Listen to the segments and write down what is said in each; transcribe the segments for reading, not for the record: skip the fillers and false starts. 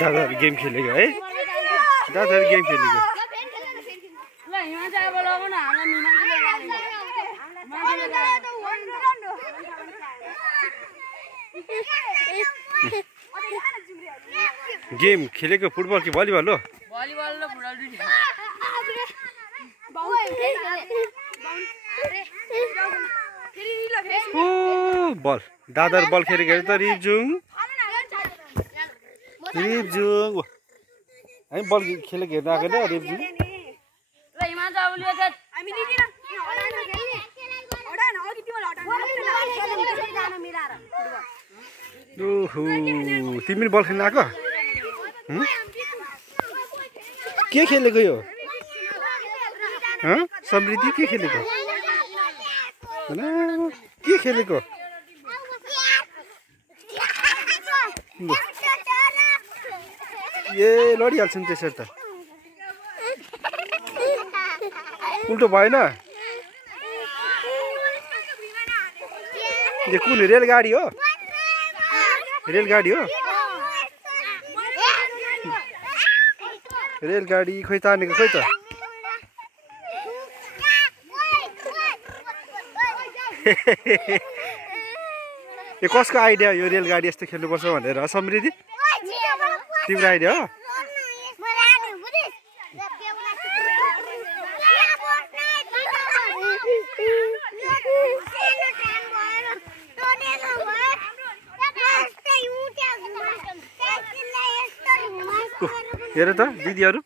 दादाहरु game खेलेको है दादाहरु game खेलेको ल हिमा चाहिँ अब लगाउन हाम्रो मिमानले गेम खेलेको फुटबल कि भलिबल हो भलिबल र फुटबल दुई ओ बल दादाहरु बल खेलेको त रिजुङ हामी बल खेलेको हेर्न आएको नि रिजुङ ल हिमा चाहिँ अब लिएर हामी दिदिन ओहो तिमी बल खेल्न आएको के खेलेको यो समृद्धि के खेलेको के खेलेको ए लडिहाल्छ नि त्यसरी त उल्टो भएन यो कुन रेलगाडी हो रेलगाडी खोइ तानेको खोइ त यो कसको आइडिया यो रेलगाडी यस्तो खेल्नुपर्छ भनेर समृद्धि तिम्रो आइडिया हो हेर त दिदीहरु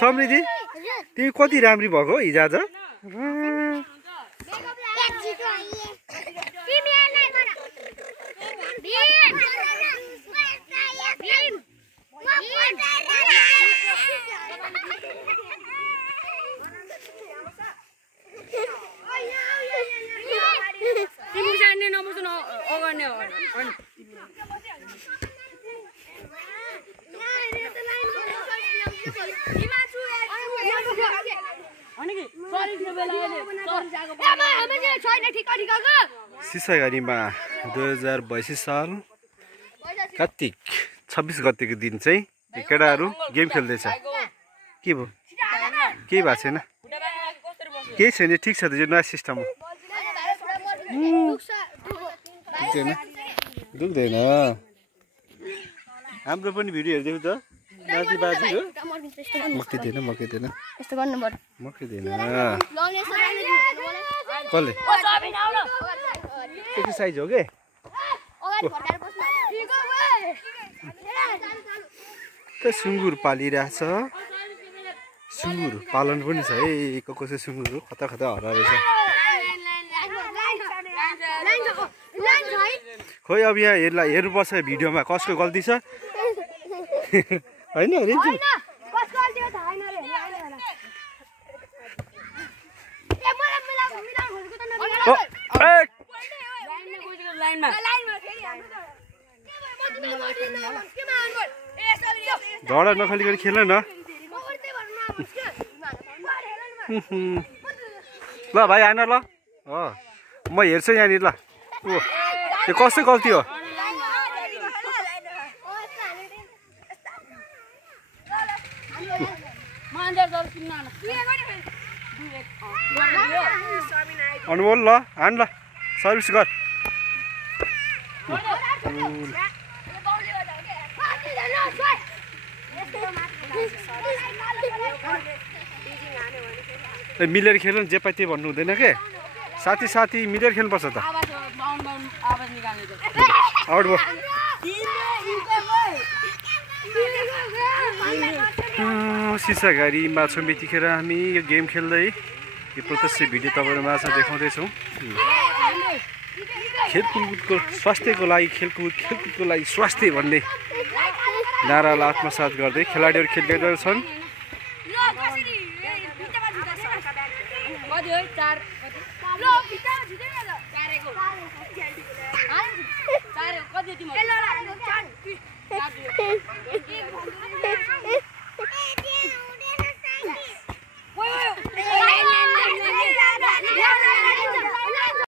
समृद्धि तिमी कति राम्री भएको हिजो आज सिसाघारीमा 2022 साल कार्तिक 26 गतेको दिन चाहिँ केटाहरू गेम खेल्दैछ के भयो केही भएको छैन केही छैन ठिक छ त यो नयाँ सिस्टम हो दुख्दैन हाम्रो पनि भिडियो हेर्दै त नाति बाजी हो मक्किँदैन कसले यति साइज हो के सुँगुर पालिरहेछ सुँगुर पालन पनि छ है कसै सुँगुर खतरा हरा रहेछ खोइ अब यहाँ हेर्नुपर्छ भिडियोमा कसको गल्ती छ होइन रिजु झडा नखाली खेल न ल भाइ आएन ल म हेर्छु यहाँनिर ल त्यो कसको गल्ती हो अनमोल ल आन ल सर्भिस गर मिलेर खेल्नु जे पाइ त्यही भन्नु हुँदैन के साथी मिलेर खेल्नुपर्छ त आउट भयो सिसाघारीमा छौँ यतिखेर हामी यो गेम खेल्दै यो प्रत्यक्ष भिडियो तपाईँहरू माझ देखाउँदैछौँ खेलकुदको स्वास्थ्यको लागि खेलकुदको लागि स्वास्थ्य भन्ने नारालाई आत्मसात गर्दै खेलाडीहरू खेल्दै छन्